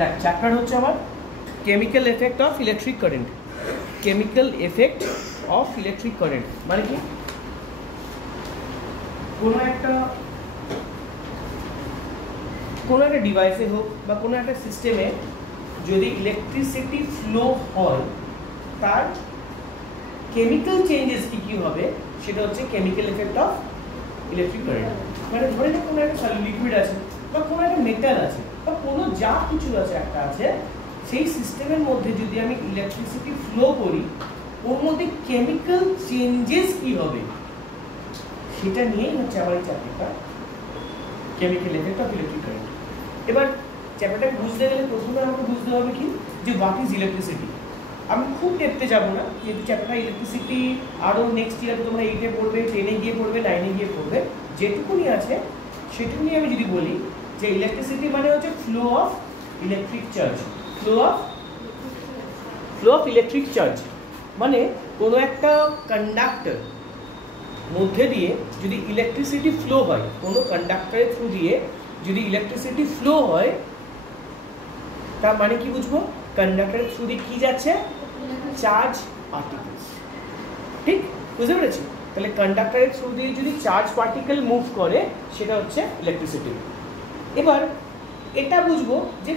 দেখ চ্যাপ্টার হচ্ছে আমার chemical effect of electric current. Chemical effect of electric current মানে কি, কোনো একটা ডিভাইসে হোক বা কোনো একটা সিস্টেমে যদি ইলেকট্রিসিটি ফ্লো হয় তার কেমিক্যাল চেঞ্জেস কি হবে সেটা হচ্ছে chemical effect of electric current. মানে ধরে না কোনো একটা লিকুইড আছে বা কোনো একটা মেটাল আছে বা কোনো যা কিছু আছে একটা আছে, সেই সিস্টেমের মধ্যে যদি আমি ইলেকট্রিসিটি ফ্লো করি ওর মধ্যে কেমিক্যাল চেঞ্জেস কি হবে সেটা নিয়েই হচ্ছে আমার এই চ্যাপ্টারটা chemical effect of electric current. এবার চ্যাপ্টারটাকে বুঝতে গেলে প্রথমে আমাকে বুঝতে হবে কি যে হোয়াট ইজ ইলেকট্রিসিটি। আমি খুব ডেপথে যাব না, যেহেতু চ্যাপ্টারটা ইলেকট্রিসিটি আরও নেক্সট ইয়ারে তোমরা 8-এ পড়বে, 10-এ গিয়ে পড়বে, 9-এ গিয়ে পড়বে, যেটুকুনি আছে সেটুকুনি আমি যদি বলি যে ইলেকট্রিসিটি মানে হচ্ছে flow of electric charge. Flow of electric charge মানে কোনো একটা কন্ডাক্টর মধ্যে দিয়ে যদি ইলেকট্রিসিটি ফ্লো হয়, কোনো কন্ডাক্টরের থ্রু দিয়ে যদি ইলেকট্রিসিটি ফ্লো হয় তার মানে কি বুঝবো, কন্ডাক্টরের থ্রু দিয়ে কি যাচ্ছে, চার্জ পার্টিকেলস। ঠিক বুঝতে পেরেছি? তাহলে কন্ডাক্টরের থ্রু দিয়ে যদি চার্জ পার্টিকেল মুভ করে সেটা হচ্ছে ইলেকট্রিসিটি। এবার এটা বুঝবো যে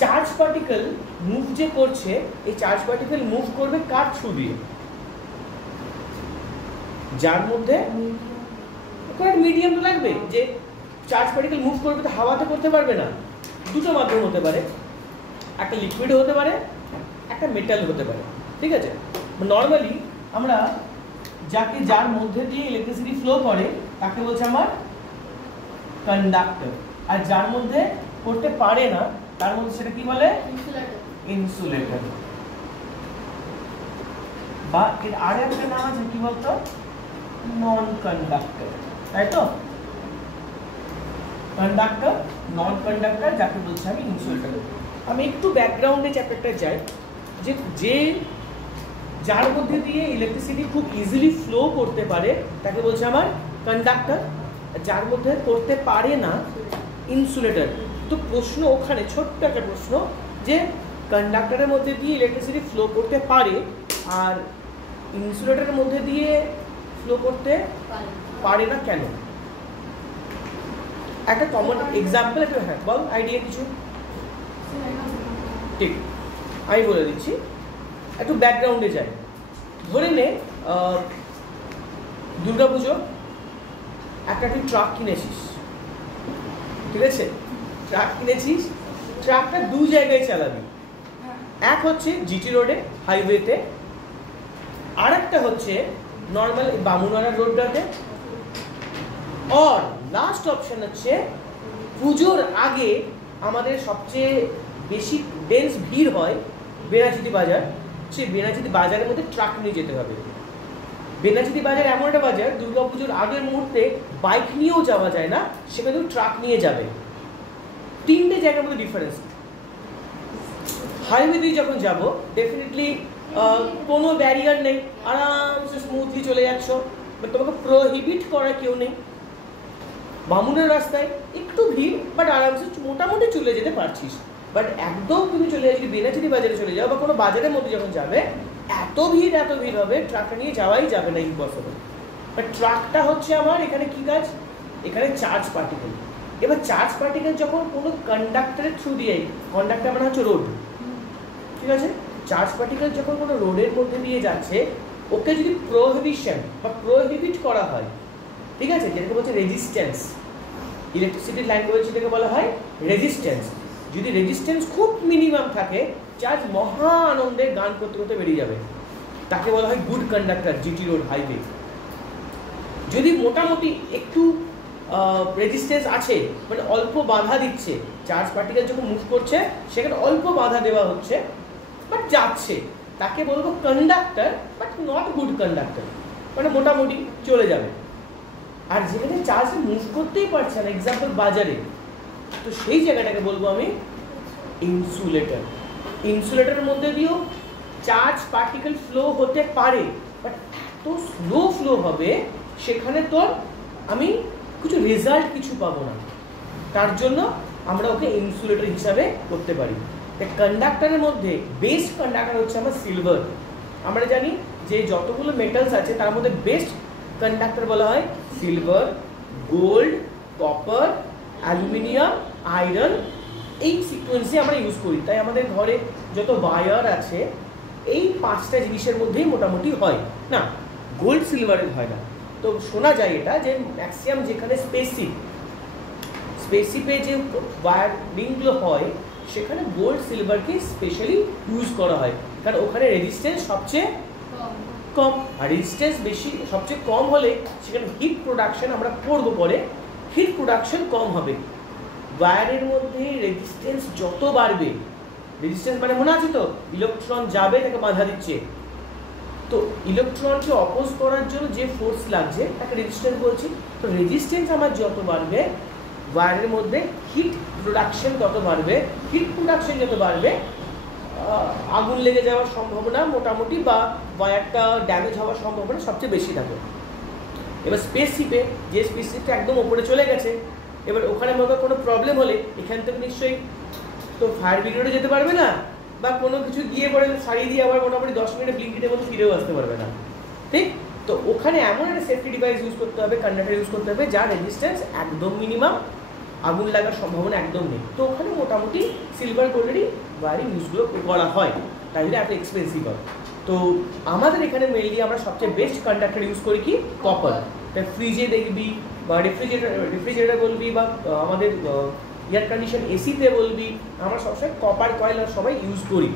চার্জ পার্টিকেল মুভ যে করছে, এই চার্জ পার্টিকেল মুভ করবে কার থ্রু দিয়ে, যার মধ্যে কোনো মিডিয়াম তো লাগবে। যে চার্জ পার্টিকেল মুভ করবে তো হাওয়াতে করতে পারবে না, দুটো মাধ্যম হতে পারে, একটা লিকুইড হতে পারে, একটা মেটাল হতে পারে। ঠিক আছে? নর্মালি আমরা যার মধ্যে দিয়ে ইলেকট্রিসিটি ফ্লো করে তাকে বলছে আমার কন্ডাক্টর, আর যার মধ্যে করতে পারে না তার মধ্যে সেটা কি বলে, ইনসুলেটর। বা এর আর একটা নাম আছে কি বলতো, নন কন্ডাক্টর। তাই তো? কন্ডাক্টর, নন কন্ডাক্টর, যাকে বলছি আমি ইনসুলেটর। আমি একটু ব্যাকগ্রাউন্ডে চ্যাপ্টারটা যাই, যে যার মধ্যে দিয়ে ইলেকট্রিসিটি খুব ইজিলি ফ্লো করতে পারে তাকে বলছে আমার কন্ডাক্টর, যার মধ্যে করতে পারে না ইনসুলেটর। তো প্রশ্ন ওখানে ছোট্ট একটা প্রশ্ন যে কন্ডাক্টরের মধ্যে দিয়ে ইলেকট্রিসিটি ফ্লো করতে পারে আর ইনসুলেটরের মধ্যে দিয়ে ফ্লো করতে পারে না কেন? একটা কমন এক্সাম্পল একটা, হ্যাঁ বল আইডিয়া কিছু। ঠিক, আমি বলে দিচ্ছি, একটু ব্যাকগ্রাউন্ডে যাই। ধরে নে দুর্গাপুজো একটা তুই ট্রাক কিনেছিস, ঠিক আছে? ট্রাক কিনেছিস, ট্রাকটা দু জায়গায় চালাবি, এক হচ্ছে জিটি রোডে হাইওয়েতে, আর একটা হচ্ছে নর্মাল বামুনওয়ালা রোডটাতে, আর লাস্ট অপশন হচ্ছে পুজোর আগে আমাদের সবচেয়ে বেশি ডেন্স ভিড় হয় বেনাচিতি বাজার, সেই বেনাচিতি বাজারের মধ্যে ট্রাক নিয়ে যেতে হবে। বেনাচিতি বাজার এমন একটা বাজার দুর্গাপুজোর আগের মুহূর্তে বাইক নিয়েও যাওয়া যায় না, সেখানে ট্রাক নিয়ে যাবে। তিনটে জায়গার মধ্যে ডিফারেন্স। হাইওয়ে দিয়ে যখন যাব ডেফিনেটলি কোনো ব্যারিয়ার নেই, আরামসে স্মুথলি চলে যাচ্ছ, বাট তোমাকে প্রোহিবিট করার কেউ নেই। বামুনের রাস্তায় একটু ভিড়, বাট আরামসে মোটামুটি চলে যেতে পারছিস। বাট একদম তুমি চলে যাও, যদি বেনাচিতি বাজারে চলে যাও বা কোনো বাজারের মধ্যে যখন যাবে, এত ভিড় হবে, ট্রাকটা নিয়ে যাওয়াই যাবে না, ইম্পসিবল। বাট ট্রাকটা হচ্ছে আমার এখানে কি কাজ, এখানে চার্জ পার্টিকেল। এবার চার্জ পার্টিকেল যখন কোনো কন্ডাক্টরের থ্রু দিয়ে, কন্ডাক্টর মানে হচ্ছে রোড, ঠিক আছে? চার্জ পার্টিকেল যখন কোনো রোডের মধ্যে দিয়ে যাচ্ছে, ওকে যদি প্রোহিবিশন বা প্রোহিবিট করা হয়, ঠিক আছে, যেটাকে বলছে রেজিস্ট্যান্স, ইলেকট্রিসিটির ল্যাঙ্গুয়েজ যেটাকে বলা হয় রেজিস্ট্যান্স। যদি রেজিস্ট্যান্স খুব মিনিমাম থাকে, চার্জ মহা আনন্দে গান করতে করতে বেরিয়ে যাবে, তাকে বলা হয় good conductor, GT road highway. যদি মোটামুটি একটু রেজিস্ট্যান্স আছে, মানে অল্প বাধা দিচ্ছে, চার্জ পার্টিকেল যখন মুভ করছে সেখানে অল্প বাধা দেওয়া হচ্ছে বাট যাচ্ছে, তাকে বলবো conductor, but not good conductor, মানে মোটামুটি চলে যাবে। আর যেখানে চার্জ মুভ করতেই পারছে না, এক্সাম্পল বাজারে, তো সেই জায়গাটাকে বলবো আমি ইনসুলেটর। ইনসুলেটরের মধ্যে দিয়েও চার্জ পার্টিকেল ফ্লো হতে পারে, বাট এত স্লো ফ্লো হবে সেখানে তোর আমি কিছু রেজাল্ট কিছু পাবো না। তার জন্য আমরা ওকে ইনসুলেটর হিসাবে করতে পারি। কন্ডাক্টরের মধ্যে বেস্ট কন্ডাক্টর হচ্ছে আমার সিলভার। আমরা জানি যে যতগুলো মেটালস আছে তার মধ্যে বেস্ট কন্ডাক্টর বলা হয় silver, gold, copper, aluminium, iron, এই সিকোয়েন্সে আমরা ইউজ করি। তাই আমাদের ঘরে যত ওয়্যার আছে এই 5টা জিনিসের মধ্যেই মোটামুটি হয় না, গোল্ড সিলভারের হয় না। তো শোনা যায় এটা যে ম্যাক্সিমাম যেখানে স্পেসিপে যে ওয়্যারিংগুলো হয় সেখানে গোল্ড সিলভারকে স্পেশালি ইউজ করা হয়, কারণ ওখানে রেজিস্ট্যান্স সবচেয়ে কম। আর রেজিস্ট্যান্স বেশি সবচেয়ে কম হলে সেখানে হিট প্রোডাকশন আমরা করবো, পরে হিট প্রোডাকশন কম হবে। ওয়্যারের মধ্যে রেজিস্ট্যান্স যত বাড়বে, রেজিস্ট্যান্স মানে মনে আছে তো, ইলেকট্রন যাবে তাকে বাধা দিচ্ছে, তো ইলেকট্রনকে অপোজ করার জন্য যে ফোর্স লাগছে তাকে রেজিস্ট্যান্স বলছি। তো রেজিস্ট্যান্স আমার যত বাড়বে ওয়্যারের মধ্যে হিট প্রোডাকশন তত বাড়বে, হিট প্রোডাকশন যত বাড়বে আগুন লেগে যাওয়ার সম্ভাবনা মোটামুটি বা ওয়্যারটা ড্যামেজ হওয়ার সম্ভাবনা সবচেয়ে বেশি থাকে। এবার স্পেসশিপে যে স্পেসশিপটা একদম ওপরে চলে গেছে, এবার ওখানে মনে কোনো প্রবলেম হলে এখান থেকে নিশ্চয়ই তো ফায়ার ব্রিগেডে যেতে পারবে না, বা কোনো কিছু গিয়ে পরে সারিয়ে দিয়ে আবার মোটামুটি 10 মিনিটে ব্লিঙ্কিটের মধ্যে ফিরেও আসতে পারবে না, ঠিক? তো ওখানে এমন একটা সেফটি ডিভাইস ইউজ করতে হবে, কন্ডাক্টর ইউজ করতে হবে যার রেজিস্ট্যান্স একদম মিনিমাম, আগুন লাগার সম্ভাবনা একদম নেই। তো ওখানে মোটামুটি সিলভার গোল্ডেরই ওয়্যারিং ইউজগুলো করা হয়, তাই জন্য এত এক্সপেন্সিভ হয়। তো আমাদের এখানে মেইনলি আমরা সবচেয়ে বেস্ট কন্ডাক্টর ইউজ করি কি কপার। তাই ফ্রিজে দেখবি বা রেফ্রিজারেটর বলবি বা আমাদের এয়ার কন্ডিশন এসিতে বলবি, আমরা সবসময় কপার কয়েল সবাই ইউজ করি।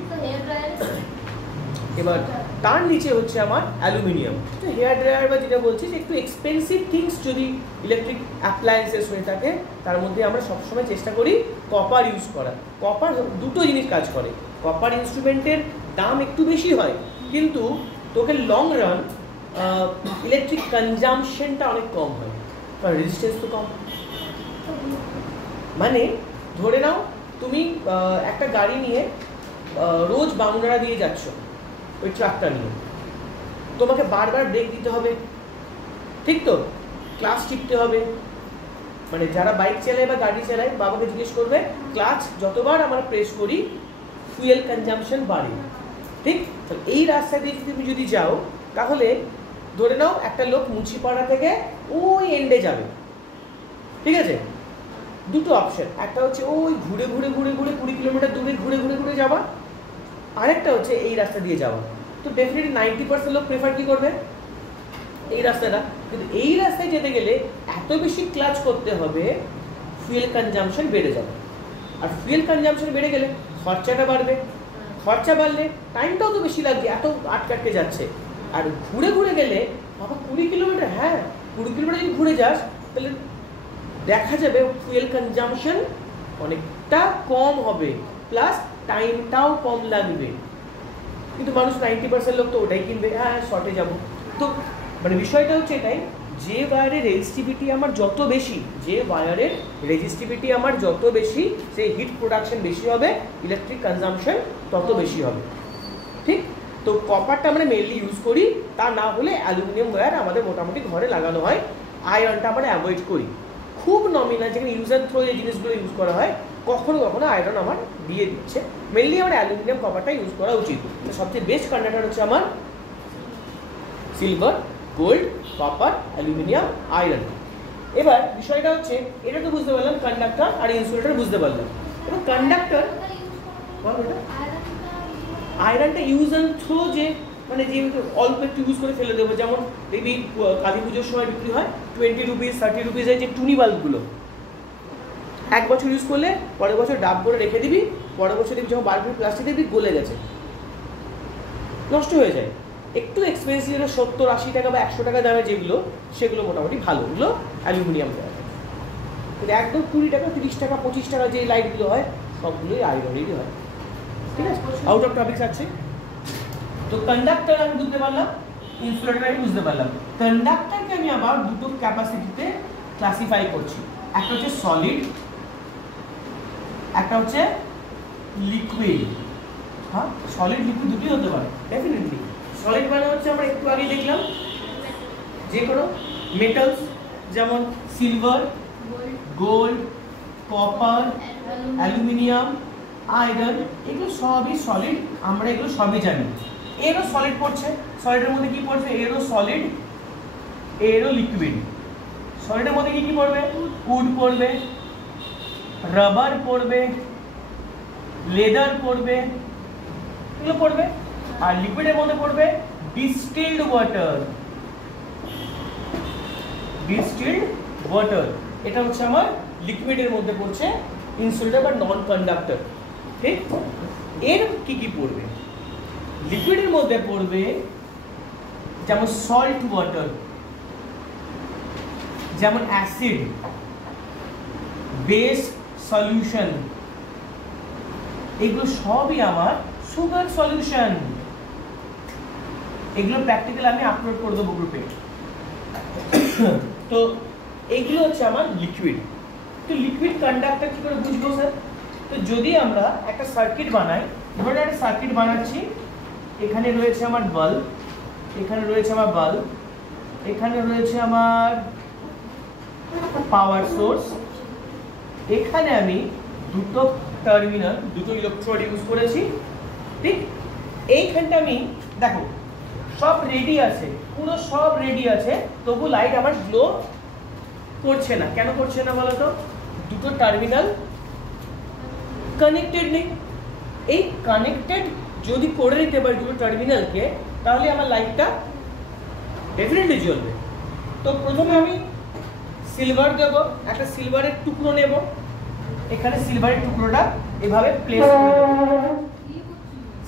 এবার তার নিচে হচ্ছে আমার অ্যালুমিনিয়াম। তো হেয়ার ড্রায়ার বা যেটা বলছি যে একটু এক্সপেন্সিভ থিংস যদি ইলেকট্রিক অ্যাপ্লায়েন্সেস হয়ে থাকে তার মধ্যে আমরা সবসময় চেষ্টা করি কপার ইউজ করা। কপার দুটো জিনিস কাজ করে, কপার ইনস্ট্রুমেন্টের দাম একটু বেশি হয় কিন্তু তোকে লং রান ইলেকট্রিক কনজামশনটা অনেক কম হয়, কারণ রেজিস্ট্যান্স তো কম। মানে ধরে নাও তুমি একটা গাড়ি নিয়ে রোজ বাংলারা দিয়ে যাচ্ছ ওই ট্রাকটা নিয়ে, তোমাকে বারবার ব্রেক দিতে হবে, ঠিক তো? ক্লাচ টিপতে হবে, মানে যারা বাইক চালায় বা গাড়ি চালায় বাবাকে জিজ্ঞেস করবে ক্লাচ যতবার আমরা প্রেস করি ফুয়েল কনজাম্পশন বাড়ে, ঠিক? তো এই রাস্তা দিয়ে তুমি যদি যাও তাহলে ধরে নাও একটা লোক মুন্সিপাড়া থেকে ওই এন্ডে যাবে, ঠিক আছে? দুটো অপশন, একটা হচ্ছে ওই ঘুরে ঘুরে ঘুরে ঘুরে 20 কিলোমিটার দূরে ঘুরে ঘুরে ঘুরে যাওয়া, আরেকটা হচ্ছে এই রাস্তা দিয়ে যাওয়া। তো ডেফিনেটলি 90% লোক প্রেফার কি করবে? এই রাস্তাটা। কিন্তু এই রাস্তায় যেতে গেলে এত বেশি ক্লাচ করতে হবে, ফুয়েল কনজাম্পশন বেড়ে যাবে, আর ফুয়েল কনজাম্পশন বেড়ে গেলে খরচাটা বাড়বে, খরচা বাড়লে টাইমটাও তো বেশি লাগছে, এত আটকে যাচ্ছে। আর ঘুরে ঘুরে গেলে বাবা 20 কিলোমিটার, হ্যাঁ 20 কিলোমিটার যদি ঘুরে যাস তাহলে দেখা যাবে ফুয়েল কনজাম্পশন অনেকটা কম হবে, প্লাস টাইমটাও কম লাগবে। কিন্তু মানুষ 90% লোক তো ওটাই কিনবে, হ্যাঁ শর্টে যাবো। তো মানে বিষয়টা হচ্ছে এটাই, যে ওয়্যারের রেজিস্টিভিটি আমার যত বেশি, সেই হিট প্রোডাকশন বেশি হবে, ইলেকট্রিক কনজাম্পশন তত বেশি হবে, ঠিক? তো কপারটা আমরা মেনলি ইউজ করি, তা না হলে অ্যালুমিনিয়াম ওয়্যার আমাদের মোটামুটি ঘরে লাগানো হয়। আয়রনটা আমরা অ্যাভয়েড করি, খুব নমিনাল যেখানে ইউজার থ্রো যে জিনিসগুলো ইউজ করা হয় কখনো কখনো আয়রন আমার দিয়ে দিচ্ছে। মেনলি আমার অ্যালুমিনিয়াম কপারটা ইউজ করা উচিত। সবচেয়ে বেস্ট কন্ডাক্টর হচ্ছে আমার silver, gold, copper, aluminium, iron. এবার বিষয়টা হচ্ছে এটা তো বুঝতে পারলাম, কন্ডাক্টর আর ইনসুলেটর বুঝতে পারলাম। এবার কন্ডাক্টর আয়রনটা ইউজ অ্যান্ড থ্রো, যে মানে যে অল্প একটু ইউজ করে ফেলে দেবো, যেমন দেখবি কালী পুজোর সময় বিক্রি হয় 20 রুপিস 30 রুপিসের যে টুনি বাল্বগুলো, 1 বছর ইউজ করলে পরের বছর ডাব করে রেখে দিবি, পরের বছর দেখবি যখন বাল্বের প্লাস্টিক দেখবি গলে গেছে, নষ্ট হয়ে যায়। একটু এক্সপেন্সিভ 70-80 টাকা বা 100 টাকা দামে যেগুলো, সেগুলো মোটামুটি ভালো, ওগুলো অ্যালুমিনিয়াম দেওয়া। কিন্তু একদম 20 টাকা 30 টাকা 25 টাকা যে লাইটগুলো হয় সবগুলোই আয়রনেরই হয়, ঠিক আছে? আউট অফ টপিক আছে। তো কন্ডাক্টর আমি বুঝতে পারলাম, ইনসুলেটর আমি বুঝতে পারলাম। কন্ডাক্টরকে আমি আবার দুটো ক্যাপাসিটিতে ক্লাসিফাই করছি, একটা হচ্ছে সলিড, একটা হচ্ছে লিকুইড। হ্যাঁ, সলিড লিকুইড দুটোই হতে পারে ডেফিনেটলি। সলিড মানে হচ্ছে আমরা একটু আগে দেখলাম যে কোনো মেটালস যেমন silver, gold, copper, aluminium, iron, এগুলো সবই সলিড, আমরা এগুলো সবই জানি। এরও সলিড পড়ছে, সলিডের মধ্যে কি পড়ছে? এরও সলিড, এরও লিকুইড। সলিডের মধ্যে কি কি পড়বে? উড পড়বে, রাবার পড়বে, লেদার পড়বে, এগুলো পড়বে। আর লিকুইডের মধ্যে পড়বে ডিস্টিলড ওয়াটার। ডিস্টিলড ওয়াটার এটা হচ্ছে আমার লিকুইডের মধ্যে পড়ছে, ইনসুলেটর বা নন কন্ডাক্টর। ঠিক, এর কি কি পড়বে? লিকুইডের মধ্যে পড়বে যেমন সল্ট ওয়াটার, যেমন অ্যাসিড, বেস সলিউশন, এগুলো সবই আমার সুগার সলিউশন। এগুলো প্র্যাকটিক্যাল আমি আপলোড করে দেবো গ্রুপে। তো এইগুলো হচ্ছে আমার লিকুইড। তো লিকুইড কন্ডাক্টর কি করে বুঝবো স্যার? তো যদি আমরা একটা সার্কিট বানাই, ধরুন একটা সার্কিট বানাচ্ছি, এখানে রয়েছে আমার বাল্ব, এখানে রয়েছে আমার বাল্ব, এখানে রয়েছে আমার পাওয়ার সোর্স, এখানে আমি দুটো টার্মিনাল, দুটো ইলেকট্রোড ইউজ করেছি। ঠিক, এইখানটা আমি দেখো সব রেডি আছে, পুরো সব রেডি আছে, তবু লাইট আমার গ্লো করছে না। কেন করছে না বলো তো? দুটো টার্মিনাল কানেক্টেড নেই। এই কানেক্টেড যদি করে দিতে পারি দুটো টার্মিনালকে, তাহলে আমার লাইটটা ডেফিনেটলি জ্বলবে। তো প্রথমে আমি সিলভার দেব, একটা সিলভারের টুকরো নেব, এখানে সিলভারের টুকরোটা এভাবে প্লেস করে দেব।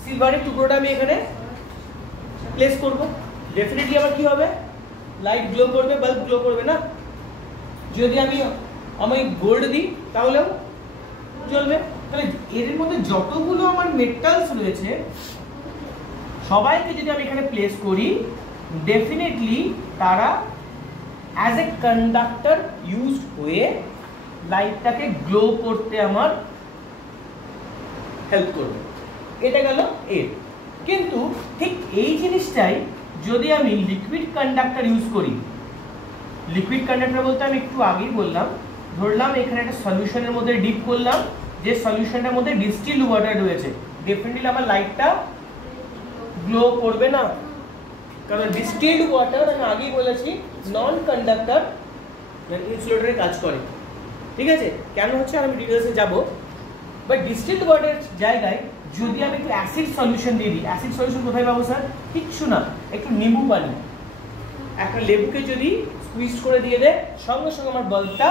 সিলভারের টুকরোটা আমি এখানে প্লেস করব, ডেফিনেটলি আমার কি হবে? লাইট গ্লো করবে, বাল্ব গ্লো করবে না? যদি আমি গোল্ড দিই তাহলেও জ্বলবে। তাহলে এর মধ্যে যতগুলো আমার মেটালস রয়েছে সবাইকে যদি আমি এখানে প্লেস করি, ডেফিনেটলি তারা অ্যাজ এ কন্ডাক্টর ইউজ হয়ে লাইটটাকে গ্লো করতে আমার হেল্প করবে। এটা গেল এর। কিন্তু ঠিক এই জিনিসটাই যদি আমি লিকুইড কন্ডাক্টর ইউজ করি, লিকুইড কন্ডাক্টর বলতে আমি একটু আগেই বললাম, ধরলাম এখানে একটা সলিউশনের মধ্যে ডিপ করলাম, যে সলিউশনটার মধ্যে ডিস্টিলড ওয়াটার রয়েছে, ডেফিনেটলি আমার লাইটটা গ্লো করবে না। কারণ ডিস্টিলড ওয়াটার আমি আগেই বলেছি নন কন্ডাক্টর ইনসুলেটরে কাজ করে। ঠিক আছে, কেন হচ্ছে আর আমি ডিটেলসে যাব। বাট ডিস্টিলড ওয়াটারের জায়গায় যদি আমি একটু অ্যাসিড সলিউশন দিয়ে দিই, অ্যাসিড সলিউশন কোথায় পাবো স্যার? কিচ্ছু না, একটু নিম্বু পানি, একটা লেবুকে যদি স্কুইজ করে দিয়ে দেয়, সঙ্গে সঙ্গে আমার বাল্বটা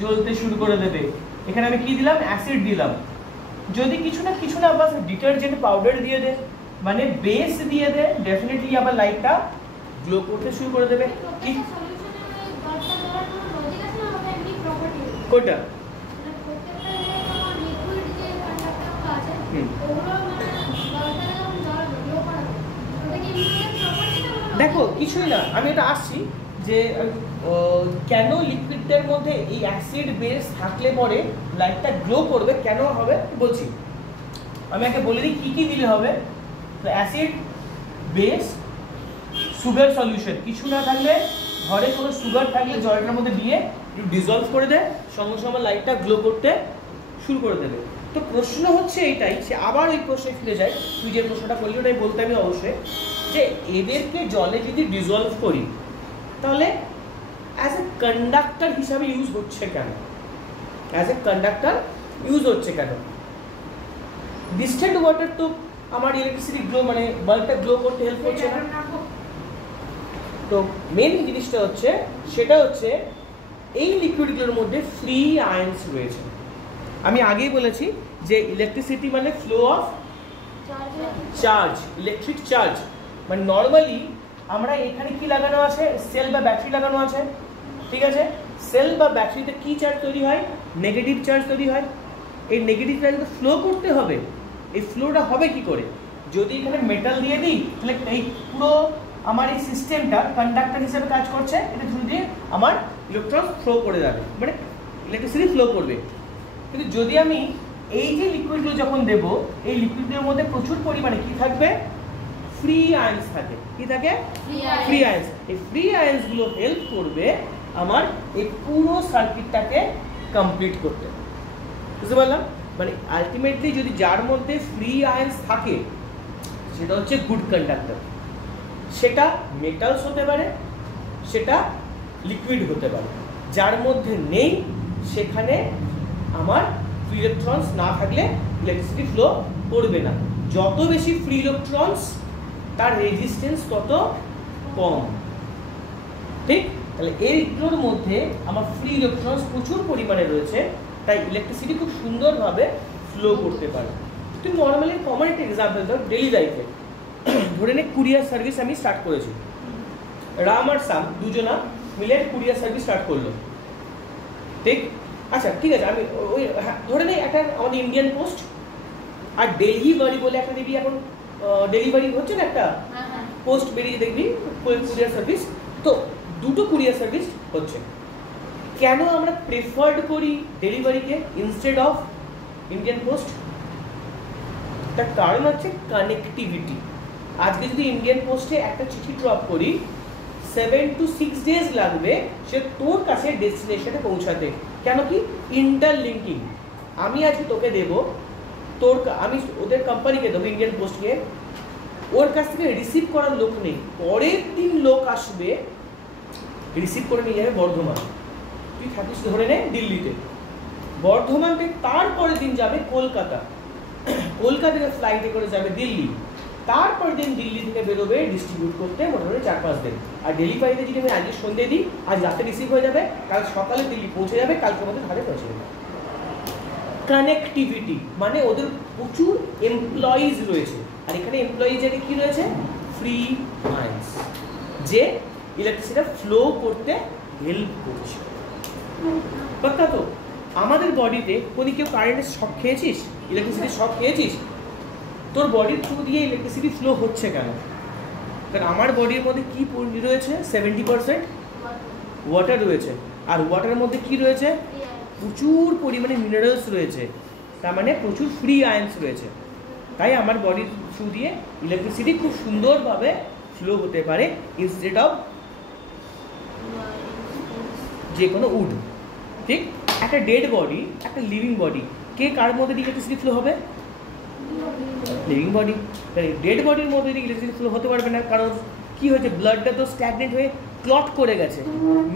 জ্বলতে শুরু করে দেবে। এখানে আমি কি দিলাম? অ্যাসিড দিলাম। যদি কিছু না বাস ডিটারজেন্ট পাউডার দিয়ে দে, মানে বেস দিয়ে দে, ডেফিনেটলি আবার লাইটটা গ্লো করতে শুরু করে দেবে। কোনটা? দেখো কিছুই না, আমি এটা আসছি যে কেন লিকুইডের মধ্যে এই অ্যাসিড বেস থাকলে পরে লাইটটা গ্লো করবে, কেন হবে বলছি। আমি আগে বলে দিই কি কি দিলে হবে। তো অ্যাসিড বেস সুগার সলিউশন, কিছু না থাকলে ঘরে কোনো সুগার থাকলে জলটার মধ্যে দিয়ে একটু ডিজলভ করে দেয়, সঙ্গে সঙ্গে লাইটটা গ্লো করতে শুরু করে দেবে। তো প্রশ্ন হচ্ছে এইটাই, সে আবার ওই প্রশ্নে ফিরে যায়, তুই যে প্রশ্নটা করলি ওটাই বলতে আমি অবশ্যই, যে এদেরকে জলে যদি ডিজলভ করি তাহলে অ্যাজ এ কন্ডাক্টর হিসাবে ইউজ হচ্ছে কেন? অ্যাজ এ কন্ডাক্টর ইউজ হচ্ছে কেন? ডিস্টিলড ওয়াটার তো আমার ইলেকট্রিসিটি গ্লো মানে বাল্বটা গ্লো করতে হেল্প করছে না। তো মেন জিনিসটা হচ্ছে, সেটা হচ্ছে এই লিকুইডগুলোর মধ্যে ফ্রি আয়ন্স রয়েছে। আমি আগেই বলেছি যে ইলেকট্রিসিটি মানে flow of charge, electric charge. মানে নর্মালি আমরা এখানে কি লাগানো আছে? সেল বা ব্যাটারি লাগানো আছে। ঠিক আছে, সেল বা ব্যাটারিতে কি চার্জ তৈরি হয়? নেগেটিভ চার্জ তৈরি হয়। এই নেগেটিভ চার্জকে ফ্লো করতে হবে। এই ফ্লোটা হবে কি করে? যদি এখানে মেটাল দিয়ে দিই তাহলে এই পুরো আমার এই সিস্টেমটা কন্ডাক্টর হিসেবে কাজ করছে, এটা থ্রু দিয়ে আমার ইলেকট্রন ফ্লো করে যাবে, মানে ইলেকট্রিসিটি ফ্লো করবে। কিন্তু যদি আমি এই যে লিকুইডগুলো যখন দেব, এই লিকুইডের মধ্যে প্রচুর পরিমাণে কি থাকবে? ফ্রি আয়ন্স থাকে। কি থাকে? ফ্রি আয়ন্স। এই ফ্রি আয়ন্সগুলো হেল্প করবে আমার এই পুরো সার্কিটটাকে কমপ্লিট করতে। বুঝতে পারলাম? মানে আলটিমেটলি যদি যার মধ্যে ফ্রি আয়ন্স থাকে সেটা হচ্ছে গুড কন্ডাক্টর। সেটা মেটালস হতে পারে, সেটা লিকুইড হতে পারে। যার মধ্যে নেই সেখানে আমার ফ্রি ইলেকট্রনস না থাকলে ইলেকট্রিসিটি ফ্লো করবে না। যত বেশি ফ্রি ইলেকট্রনস তার রেজিস্ট্যান্স তত কম। ঠিক? তাহলে এইগুলোর মধ্যে আমার ফ্রি ইলেকট্রনস প্রচুর পরিমাণে রয়েছে, তাই ইলেকট্রিসিটি খুব সুন্দরভাবে ফ্লো করতে পারে। তুমি নর্মালি কমন একটা এক্সাম্পল দাও ডেইলি লাইফে। ধরে নে কুরিয়ার সার্ভিস আমি স্টার্ট করেছি, রাম আর সাম দুজনা মিলে কুরিয়ার সার্ভিস স্টার্ট করলো। ঠিক? আচ্ছা ঠিক আছে, আমি ওই ধরে নেই একটা আমাদের ইন্ডিয়ান পোস্ট আর ডেলিভারি বলে একটা দেখবি এখন ডেলিভারি হচ্ছে না, একটা পোস্ট বেরিয়ে দেখবি কুরিয়ার সার্ভিস। তো দুটো কুরিয়ার সার্ভিস হচ্ছে। কেন আমরা প্রেফার্ড করি ডেলিভারিকে ইনস্টেড অফ ইন্ডিয়ান পোস্ট? তার কারণ হচ্ছে কানেক্টিভিটি। আজকে যদি ইন্ডিয়ান পোস্টে একটা চিঠি ড্রপ করি 7 to 6 days লাগবে সে তোর কাছে ডেস্টিনেশনে পৌঁছাতে। কেন কি? ইন্টারলিঙ্কিং। আমি আজকে তোকে দেব, তোর আমি ওদের কোম্পানিকে দেবো ইন্ডিয়ান পোস্টকে, ওর কাছ থেকে রিসিভ করার লোক নেই, পরের দিন লোক আসবে রিসিভ করে নিয়ে যাবে বর্ধমান। তুই থাকিস ধরে নে দিল্লিতে, বর্ধমান থেকে তারপরের দিন যাবে কলকাতা, কলকাতা থেকে ফ্লাইটে করে যাবে দিল্লি, তারপর দিন দিল্লি থেকে বেরোবে ডিস্ট্রিবিউট করতে মোটামুটি 4-5 দিন। আর ডেলিভারিতে যদি আমি আজকে সন্ধ্যে দিই, আজ রাতে রিসিভ হয়ে যাবে, কাল সকালে দিল্লি পৌঁছে যাবে, কালকে মধ্যে ধারে পৌঁছে যাবে। কানেক্টিভিটি মানে ওদের প্রচুর এমপ্লয়িজ রয়েছে, আর এখানে এমপ্লয়িজের কি রয়েছে? ফ্রি আয়ন্স, যে ইলেকট্রিসিটি ফ্লো করতে হেল্প করছে। পাক্কা তো? আমাদের বডিতে কোনো কেউ কারেন্টের শক খেয়েছিস, ইলেকট্রিসিটির শক খেয়েছিস? তোর বডির থ্রু দিয়ে ইলেকট্রিসিটি ফ্লো হচ্ছে কেন? কারণ আমার বডির মধ্যে কি রয়েছে? 70% ওয়াটার রয়েছে, আর ওয়াটারের মধ্যে কি রয়েছে? প্রচুর পরিমাণে মিনারেলস রয়েছে, তার মানে প্রচুর ফ্রি আয়ন্স রয়েছে। তাই আমার বডির থ্রু দিয়ে ইলেকট্রিসিটি খুব সুন্দরভাবে ফ্লো হতে পারে ইনস্টেড অফ যে কোনো উড। ঠিক? একটা ডেড বডি, একটা লিভিং বডি, কে কার মধ্যে দিয়ে ইলেকট্রিসিটি ফ্লো হবে? Living body. ডেড বডির মধ্যে দিয়ে ইলেকট্রিসিটি ফ্লো হতে পারবে না, কারণ কি হয়েছে? ব্লাডটা তো স্ট্যাগনেট হয়ে ক্লট করে গেছে,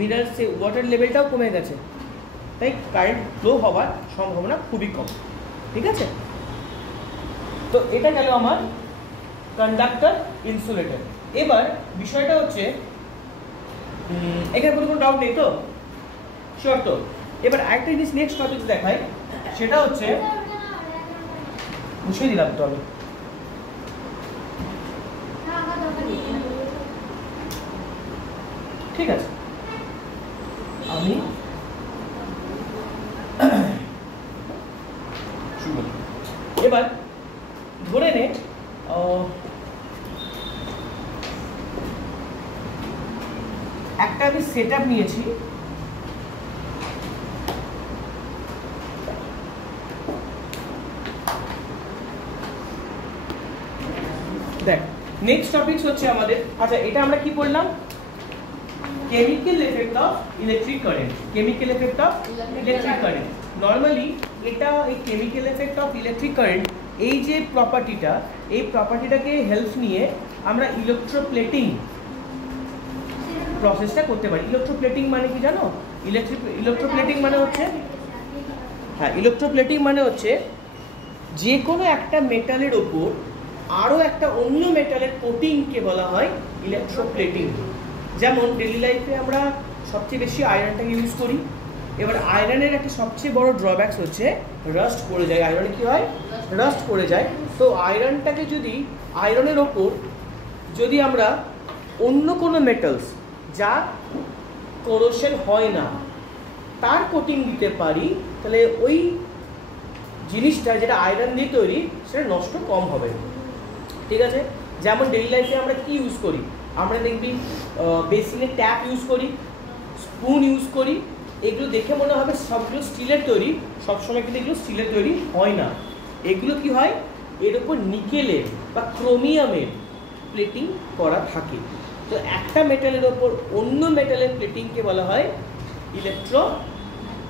মিনারেলস ওয়াটার লেভেলটাও কমে গেছে, তাই কারেন্ট ফ্লো হওয়ার সম্ভাবনা খুবই কম। ঠিক আছে? তো এটা গেল আমার কন্ডাক্টর ইনসুলেটর। এবার বিষয়টা হচ্ছে এখানে কোনো ডাউট নেই তো? শিওর তো? এবার আরেকটা জিনিস নেক্সট টপিক দেখাই, সেটা হচ্ছে মুছিয়ে দিলাম তো আমি। ঠিক আছে, আমি এবার ধরে নে একটা আমি সেট আপ নিয়েছি, দেখ নেক্সট টপিক হচ্ছে আমাদের, আচ্ছা এটা আমরা কি পড়লাম? Chemical effect of electric current. Chemical effect of electric current. Normally এটা এই chemical effect of electric current, এই যে প্রপার্টিটা, এই প্রপার্টিটাকে হেল্প নিয়ে আমরা ইলেকট্রোপ্লেটিং প্রসেসটা করতে পারি। ইলেকট্রোপ্লেটিং মানে কি জানো? ইলেকট্রোপ্লেটিং মানে হচ্ছে, হ্যাঁ, ইলেকট্রোপ্লেটিং মানে হচ্ছে যে কোনো একটা মেটালের ওপর আরও একটা অন্য মেটালের কোটিংকে বলা হয় ইলেকট্রোপ্লেটিং। যেমন ডেইলি লাইফে আমরা সবচেয়ে বেশি আয়রনটাকে ইউজ করি। এবার আয়রনের একটা সবচেয়ে বড় ড্রব্যাকস হচ্ছে রাস্ট পড়ে যায়। আয়রনে কি হয়? রাস্ট পড়ে যায়। তো আয়রনটাকে যদি, আয়রনের ওপর যদি আমরা অন্য কোনো মেটালস যা করোশন হয় না তার কোটিং দিতে পারি, তাহলে ওই জিনিসটা যেটা আয়রন দিয়ে তৈরি সেটা নষ্ট কম হবে। ঠিক আছে? যেমন ডেইলি লাইফে আমরা কি ইউজ করি? আমরা দেখবি বেসিনে ট্যাপ ইউজ করি, স্পুন ইউজ করি, এগুলো দেখে মনে হবে সবগুলো স্টিলের তৈরি, সবসময় কিন্তু এগুলো স্টিলের তৈরি হয় না। এগুলো কি হয়? এর ওপর নিকেলের বা ক্রোমিয়ামের প্লেটিং করা থাকে। তো একটা মেটালের ওপর অন্য মেটালের প্লেটিংকে বলা হয়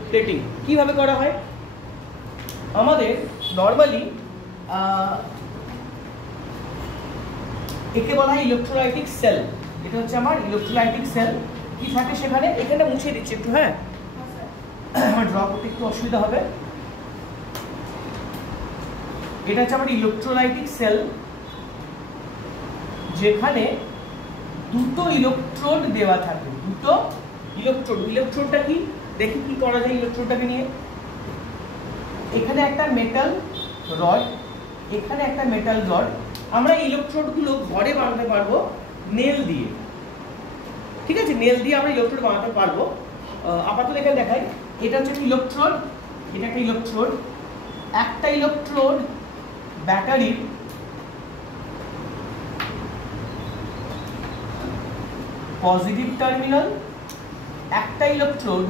প্লেটিং কিভাবে করা হয়? আমাদের নর্মালি একে বলা হয় ইলেকট্রোলাইটিক সেল। এটা হচ্ছে আমার ইলেকট্রোলাইটিক সেল। কি থাকে সেখানে? এখানটা মুছিয়ে দিচ্ছি একটু, হ্যাঁ, আমার ড্র করতে একটু অসুবিধা হবে। এটা হচ্ছে আমার ইলেকট্রোলাইটিক সেল, যেখানে দুটো ইলেকট্রোড দেওয়া থাকে। দুটো ইলেকট্রোড। ইলেকট্রোডটা কি দেখি কি করা যায় ইলেকট্রোডটাকে নিয়ে। এখানে একটা মেটাল রড, এখানে একটা মেটাল রড। আমরা ইলেকট্রোডগুলো ঘরে বানাতে পারবো নেল দিয়ে, ঠিক আছে? নেল দিয়ে আমরা ইলেকট্রোড বানাতে পারবো। আপাতত এখানে দেখাই, এটা হচ্ছে একটা ইলেকট্রোড, এটা একটা ইলেকট্রোড। একটা ইলেকট্রোড ব্যাটারির পজিটিভ টার্মিনাল, একটা ইলেকট্রোড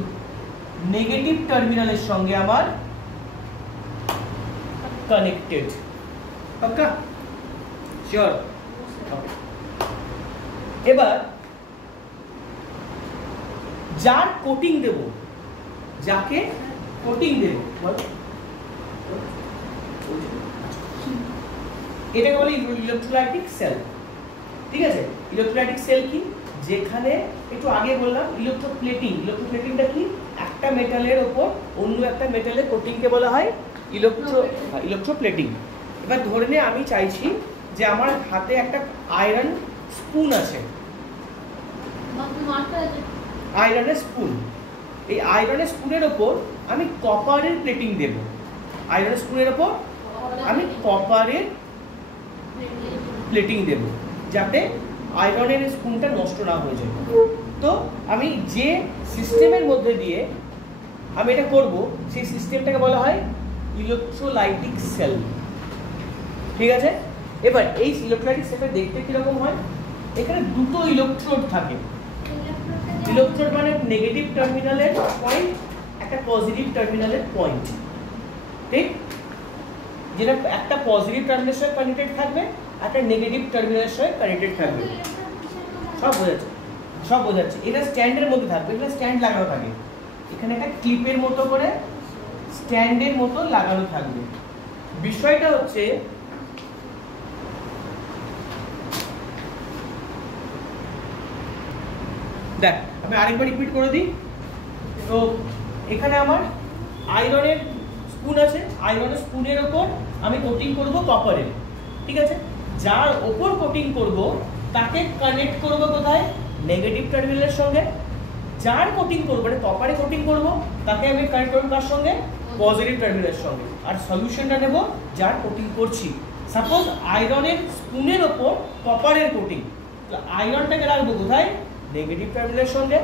নেগেটিভ টার্মিনালের সঙ্গে আমার কানেক্টেড। পাক্কা? শিওর? এবার যার কোটিং দেব, যাকে কোটিং দেব, এটাকে বলে ইলেকট্রোলাইটিক সেল। ঠিক আছে? ইলেকট্রোলাইটিক সেল কি? যেখানে একটু আগে বললাম ইলেকট্রোপ্লেটিং। ইলেকট্রোপ্লেটিংটা কি? একটা মেটালের ওপর অন্য একটা মেটালের কোটিংকে বলা হয় ইলেকট্রোপ্লেটিং। এবার ধরে নে আমি চাইছি যে আমার হাতে একটা আয়রন স্পুন আছে, আয়রনের স্পুন। এই আয়রনের স্পুনের ওপর আমি কপারের প্লেটিং দেব। আয়রনের স্পুনের ওপর আমি কপারের প্লেটিং দেব, যাতে আয়রনের স্পুনটা নষ্ট না হয়ে যায়। তো আমি যে সিস্টেমের মধ্যে দিয়ে আমি এটা করব, সেই সিস্টেমটাকে বলা হয় ইলেকট্রোলাইটিক সেল। ঠিক আছে? এবার এই ইলেকট্রোলাইটিক সেলটা দেখতে কিরকম হয়? এখানে দুটো ইলেকট্রোড থাকে। ইলেকট্রোড মানে নেগেটিভ টার্মিনালের পয়েন্ট, একটা পজিটিভ টার্মিনালের পয়েন্ট। ঠিক? যেটা একটা পজিটিভ টার্মিনালের সঙ্গে কানেক্টেড থাকবে, একটা নেগেটিভ টার্মিনালের সঙ্গে কানেক্টেড থাকবে। সব বোঝাচ্ছে? সব বোঝাচ্ছে। এটা স্ট্যান্ডের মধ্যে থাকবে, এটা স্ট্যান্ড লাগানো থাকে। এখানে একটা ক্লিপের মতো করে স্ট্যান্ডের মতো লাগানো থাকবে। বিষয়টা হচ্ছে দেখ, আমি আরেকবার রিপিট করে দিই। তো এখানে আমার আয়রনের স্পুন আছে, আয়রনের স্পুনের ওপর আমি কোটিং করব কপারের। ঠিক আছে? যার ওপর কোটিং করব তাকে কানেক্ট করব কোথায়? নেগেটিভ টার্মিনালের সঙ্গে। যার কোটিং করব মানে কপারে কোটিং করব তাকে আমি কানেক্ট করব কার সঙ্গে? পজিটিভ টার্মিনালের সঙ্গে। আর সলিউশনটা নেব যার কোটিং করছি। সাপোজ আয়রনের স্পুনের ওপর কপারের কোটিং, তো আয়রনটাকে রাখবো কোথায়? নেগেটিভ টার্মিনালের সঙ্গে।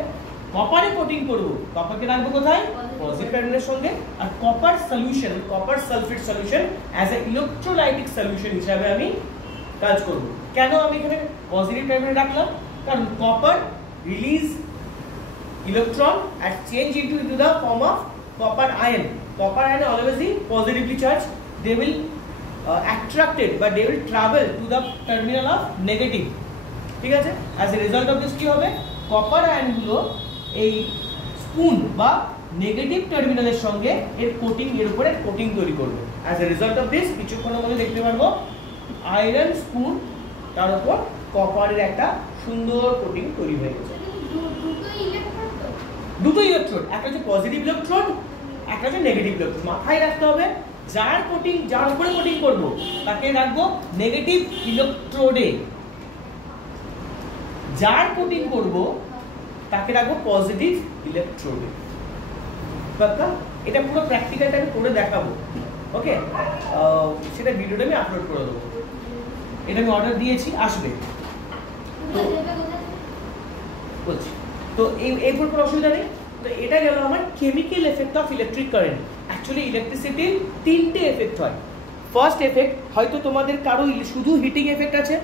কপারে কোটিং করব, কপারকে রাখবো কোথায়? পজিটিভ টার্মিনালের সঙ্গে। আর copper solution, copper sulphate solution as a electrolytic solution হিসাবে আমি কাজ করব। কেন আমি এখানে পজিটিভ টার্মিনাল রাখলাম? কারণ copper release electron and change into the form of copper ion. Copper ion always be positively charged. They will attracted, but they will travel to the terminal of negative. ঠিক আছে? As a result of this কি হবে? Copper ion গুলো এই spoon বা negative টার্মিনালের সঙ্গে এর কোটিং, এর উপরে কোটিং তৈরি করবে। As a result of this কিছুক্ষণের মধ্যে দেখতে পারবো আয়রন স্পুন, তার উপর কপারের একটা সুন্দর কোটিং তৈরি হয়ে গেছে। দুটো ইলেকট্রোড, একটা হচ্ছে পজিটিভ ইলেকট্রোড, একটা হচ্ছে নেগেটিভ ইলেকট্রোড। মাথায় রাখতে হবে যার কোটিং, যার উপরে কোটিং করব তাকে রাখবো নেগেটিভ ইলেকট্রোডে, যার কোটিং করব তাকে রাখবো পজিটিভ ইলেকট্রোডে। পাক্কা? এটা পুরো প্র্যাকটিক্যালটা আমি করে দেখাবো। ওকে? সেটা ভিডিওটা আমি আপলোড করে দেবো। এটা আমি অর্ডার দিয়েছি, আসবে। বলছি তো এই কোনো অসুবিধা নেই। তো এটা গেল আমার chemical effect of electric current. Actually ইলেকট্রিসিটির তিনটে এফেক্ট হয়। ফার্স্ট এফেক্ট হয়তো তোমাদের কারো শুধু হিটিং এফেক্ট আছে,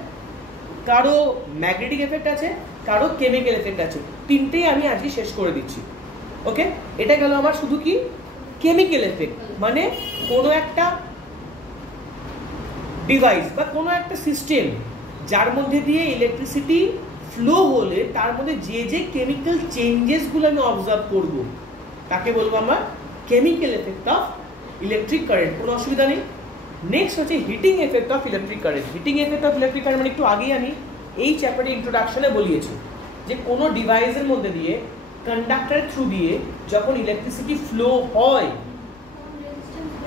কারো ম্যাগনেটিক এফেক্ট আছে, কারো কেমিক্যাল এফেক্ট আছে। তিনটেই আমি আজকে শেষ করে দিচ্ছি। ওকে? এটা গেল আমার শুধু কি কেমিক্যাল এফেক্ট, মানে কোনো একটা ডিভাইস বা কোনো একটা সিস্টেম যার মধ্যে দিয়ে ইলেকট্রিসিটি ফ্লো হলে তার মধ্যে যে যে কেমিক্যাল চেঞ্জেসগুলো আমি অবজার্ভ করব, তাকে বলবো আমরা chemical effect of electric current. কোনো অসুবিধা নেই। নেক্সট হচ্ছে heating effect of electric current. Heating effect of electric current মানে একটু আগেই আমি এই চ্যাপ্টারের ইন্ট্রোডাকশনে বলিয়েছি যে কোনো ডিভাইসের মধ্যে দিয়ে কন্ডাক্টরের থ্রু দিয়ে যখন ইলেকট্রিসিটি ফ্লো হয়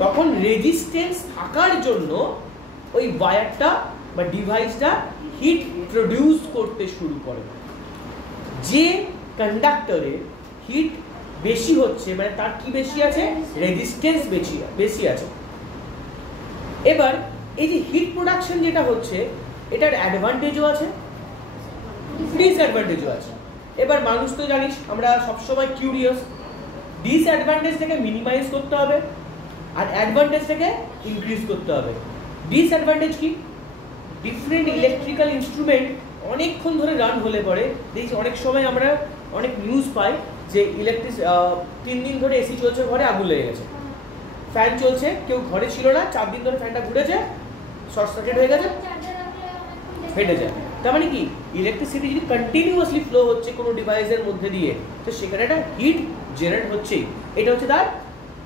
তখন রেজিস্ট্যান্স থাকার জন্য ওই ওয়্যারটা বা ডিভাইসটা হিট প্রডিউস করতে শুরু করে। যে কন্ডাক্টরে হিট বেশি হচ্ছে মানে তার কি বেশি আছে, রেজিস্ট্যান্স বেশি আছে। এবার এই যে হিট প্রোডাকশন যেটা হচ্ছে এটার অ্যাডভান্টেজও আছে ডিসঅ্যাডভান্টেজও আছে। এবার মানুষ তো জানিস আমরা সবসময় কিউরিয়াস, ডিসঅ্যাডভান্টেজটাকে মিনিমাইজ করতে হবে আর অ্যাডভান্টেজটাকে ইনক্রিজ করতে হবে। ডিসঅ্যাডভান্টেজ কি, ডিফারেন্ট ইলেকট্রিক্যাল ইনস্ট্রুমেন্ট অনেকক্ষণ ধরে রান হলে পরে দেখছি অনেক সময় আমরা অনেক নিউজ পাই যে 3 দিন ধরে এসি চলছে, ঘরে আগুন লেগে গেছে, ফ্যান চলছে, কেউ ঘরে ছিল না, 4 দিন ধরে ফ্যানটা ঘুরেছে, শর্ট সার্কিট হয়ে গেছে, ফেটে যায়। তার মানে কি ইলেকট্রিসিটি যদি কন্টিনিউয়াসলি ফ্লো হচ্ছে কোনো ডিভাইসের মধ্যে দিয়ে তো সেখানে একটা হিট জেনারেট হচ্ছেই, এটা হচ্ছে তার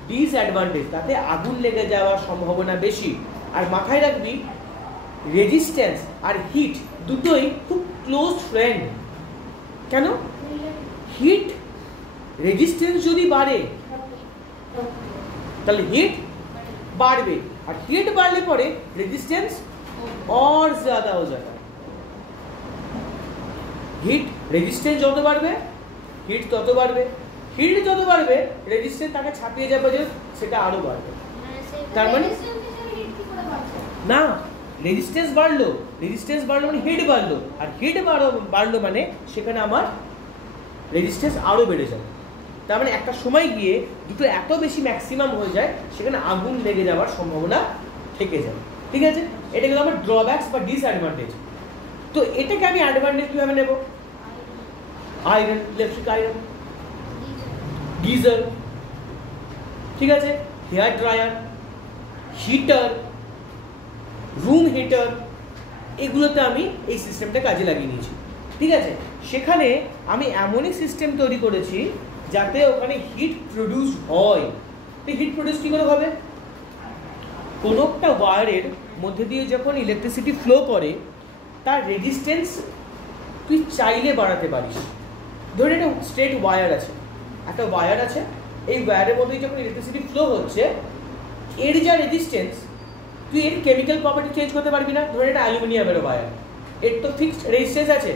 ডিসঅ্যাডভান্টেজ। তাতে আগুন লেগে যাওয়ার সম্ভাবনা বেশি। আর মাথায় রাখবি রেজিস্ট্যান্স আর হিট দুটোই খুব ক্লোজ ফ্রেন্ড। কেন? হিট রেজিস্ট্যান্স যদি বাড়ে তাহলে হিট বাড়বে, আর হিট বাড়লে পরে रेजिस्टेंस और ज्यादा हो जाता है। হিট রেজিস্ট্যান্স যত বাড়বে হিট তত বাড়বে, হিট যত বাড়বে রেজিস্ট্যান্স তাকে ছাপিয়ে যাবে যে সেটা আরো বাড়বে। তার মানে না, রেজিস্ট্যান্স বাড়লো মানে হিট বাড়লো, আর হিট বাড়লো মানে সেখানে আমার রেজিস্ট্যান্স আরো বেড়ে যাবে। তার মানে একটা সময় গিয়ে দুটো এত বেশি ম্যাক্সিমাম হয়ে যায় সেখানে আগুন লেগে যাওয়ার সম্ভাবনা থেকে যায়। ঠিক আছে, এটা গেল আমার ড্রব্যাকস বা ডিসঅ্যাডভান্টেজ। তো এটাকে আমি অ্যাডভান্টেজ কিভাবে নেব? আয়রন, ইলেকট্রিক আয়রন, গিজার, ঠিক আছে, hair dryer, heater, room heater, এগুলোতে আমি এই সিস্টেমটা কাজে লাগিয়ে নিয়েছি। ঠিক আছে, সেখানে আমি এমনই সিস্টেম তৈরি করেছি যাতে ওখানে হিট প্রডিউস হয়। তো হিট প্রডিউস কী করে হবে? কোনো একটা ওয়্যারের মধ্যে দিয়ে যখন ইলেকট্রিসিটি ফ্লো করে তার রেজিস্ট্যান্স তুই চাইলে বাড়াতে পারিস। ধরে একটা স্ট্রেট ওয়্যার আছে, একটা ওয়্যার আছে, এই ওয়্যারের মধ্যে যখন ইলেকট্রিসিটি ফ্লো হচ্ছে এর যা রেজিস্ট্যান্স তুই এর কেমিক্যাল প্রপার্টি চেঞ্জ করতে পারবি না। ধরে এটা অ্যালুমিনিয়ামের ওয়্যার, এর তো ফিক্সড রেজিস্ট্যান্স আছে,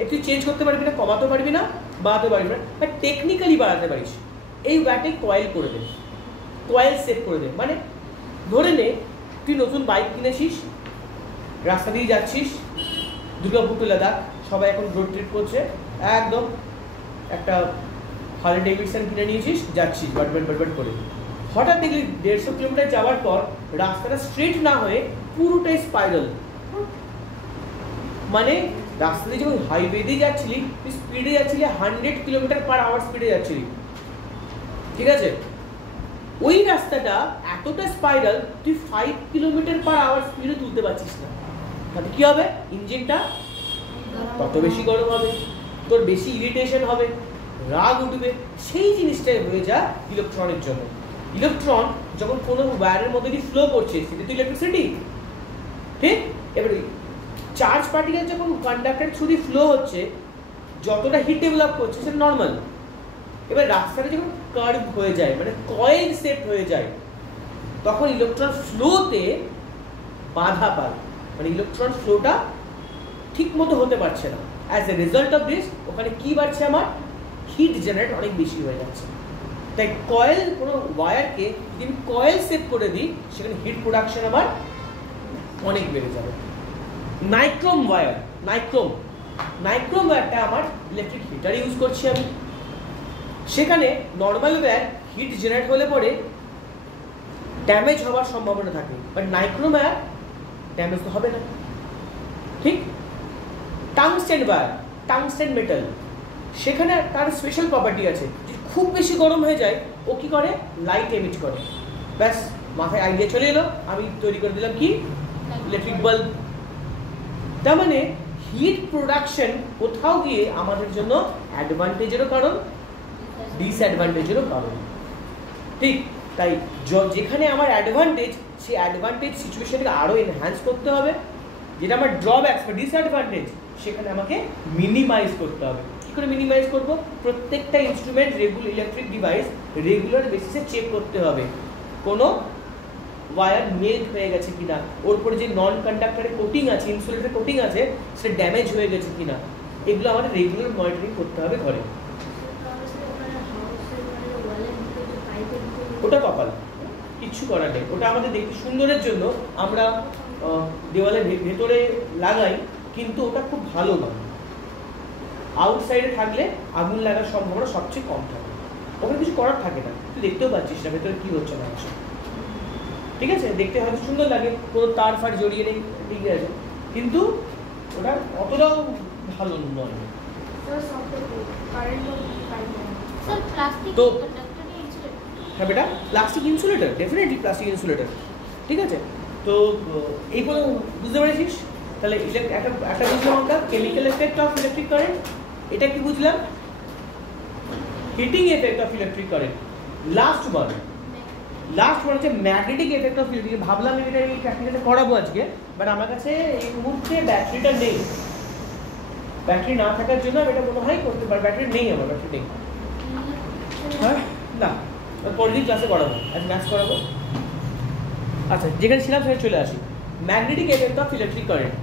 এর তুই চেঞ্জ করতে পারবি না, কমাতে পারবি না, বাড়াতে পারবি না, বাট টেকনিক্যালি বাড়াতে পারিস। এই ওয়্যারটাই কয়েল করে দে, কয়েল সেট করে দে। মানে ধরে নে তুই নতুন বাইক কিনেছিস, রাস্তা দিয়ে যাচ্ছিস, দুর্গাপুর টু লাদাখ, সবাই এখন রোড ট্রিপ করছে, একদম একটা হার্লে ডেভিডসন কিনে নিয়েছিস, যাচ্ছিস বাট করে, হঠাৎ দেখলি 150 কিলোমিটার যাওয়ার পর রাস্তাটা স্ট্রেট না হয়ে পুরোটাই স্পাইরাল। মানে রাস্তা দিয়ে যখন হাইওয়ে দিয়ে যাচ্ছিলি তুই স্পিডে যাচ্ছিলি 100 কিলোমিটার/আওয়ার স্পিডে যাচ্ছিলি, ঠিক আছে, ওই রাস্তাটা এতটা স্পাইরাল তুই 5 কিলোমিটার/আওয়ার স্পিডে তুলতে পারছিস না। তাতে কি হবে? ইঞ্জিনটা তত বেশি গরম হবে, তোর বেশি ইরিটেশন হবে, রাগ উঠবে। সেই জিনিসটাই হয়ে যায় ইলেকট্রনের জন্য। ইলেকট্রন যখন কোনো ওয়্যারের মধ্যে দিয়ে ফ্লো করছে সেটা তো ইলেকট্রিসিটি, ঠিক? এবারে চার্জ পার্টিকেল যখন কন্ডাক্টর থ্রু দিয়ে ফ্লো হচ্ছে যতটা হিট ডেভেলপ করছে সেটা নর্মাল। এবার রাস্তাটা যখন কার্ভ হয়ে যায় মানে কয়েল সেট হয়ে যায় তখন ইলেকট্রন ফ্লোতে বাধা পায়, মানে ইলেকট্রন ফ্লোটা ঠিক মতো হতে পারছে না। As a result of this ওখানে কি বাড়ছে? আমার হিট জেনারেট অনেক বেশি হয়ে যাচ্ছে। তাই কয়েল, কোনো ওয়্যারকে যদি আমি কয়েল সেট করে দিই সেখানে হিট প্রোডাকশন আমার অনেক বেড়ে যাবে। নাইক্রোম ওয়্যার, নাইক্রোম ওয়্যারটা আমার ইলেকট্রিক হিটার ইউজ করছি আমি। সেখানে নর্মাল ওয়্যার হিট জেনারেট হলে পরে ড্যামেজ হওয়ার সম্ভাবনা থাকে, বাট নাইক্রোম ওয়্যার ড্যামেজ তো হবে না, ঠিক? টাংস্টেন ওয়্যার, টাংস্টেন মেটাল, সেখানে তার স্পেশাল প্রপার্টি আছে, যদি খুব বেশি গরম হয়ে যায় ও কি করে? লাইট এমিট করে। ব্যাস মাথায় আইডিয়া চলে এলো, আমি তৈরি করে দিলাম কি? Electric bulb. তার মানে হিট প্রোডাকশন কোথাও গিয়ে আমাদের জন্য অ্যাডভান্টেজেরও কারণ, ডিসঅ্যাডভান্টেজেরও কারণ। ঠিক তাই যেখানে আমার অ্যাডভান্টেজ, সেই অ্যাডভান্টেজ সিচুয়েশনকে আরও এনহ্যান্স করতে হবে, যেটা আমার ড্রব্যাকস বা ডিসঅ্যাডভান্টেজ সেখানে আমাকে মিনিমাইজ করতে হবে। কী করে মিনিমাইজ করব? প্রত্যেকটা ইনস্ট্রুমেন্ট ইলেকট্রিক ডিভাইস রেগুলার বেসিসে চেক করতে হবে কোনো ওয়্যার মেল্ট হয়ে গেছে কিনা, ওর উপরে যে নন কন্ডাক্টরের কোটিং আছে, ইনসুলেটর কোটিং আছে, সেটা ড্যামেজ হয়ে গেছে কিনা, এগুলো আমাদের রেগুলার মনিটরিং করতে হবে ঘরে। ওটা কপাল, কিচ্ছু করার নেই, ওটা আমাদের দেখতে সুন্দরের জন্য আমরা দেওয়ালের ভেতরে লাগাই, কিন্তু ওটা খুব ভালো নয়। আউটসাইডে থাকলে আগুন লাগার সম্ভাবনা সবচেয়ে কম থাকে, ওখানে কিছু করার থাকে না, তুই দেখতেও পাচ্ছিস না ভেতরে কি হচ্ছে না হচ্ছে। ঠিক আছে, দেখতে হয়তো সুন্দর লাগে, কোনো তার ফার জড়িয়ে নেই, ঠিক আছে, কিন্তু ওটা অতটাও ভালো নয়। তো হ্যাঁ বেটা, plastic insulator, definitely plastic insulator. ঠিক আছে, তো এই কোনো বুঝতে পেরেছিস? তাহলে একটা বুঝলাম আমরা chemical effect of electric current, এটা কি বুঝলাম? Heating effect of electric current. Last one হচ্ছে ম্যাগনেটিক এফেক্ট অফ ইলেকট্রিক। ভাবলাম এটা এই প্র্যাকটিক্যালটা করাবো আজকে, বাট আমার কাছে এই মুহূর্তে ব্যাটারিটা নেই। ব্যাটারি না থাকার জন্য আমি এটা মনে হয় করতে পারি, ব্যাটারি নেই, আমার ব্যাটারি নেই। হ্যাঁ না, পরের দিন ক্লাসে করাবো, আজ ম্যাথস করাবো। আচ্ছা, যেখানে ছিলাম সেখানে চলে আসি। Magnetic effect of electric current,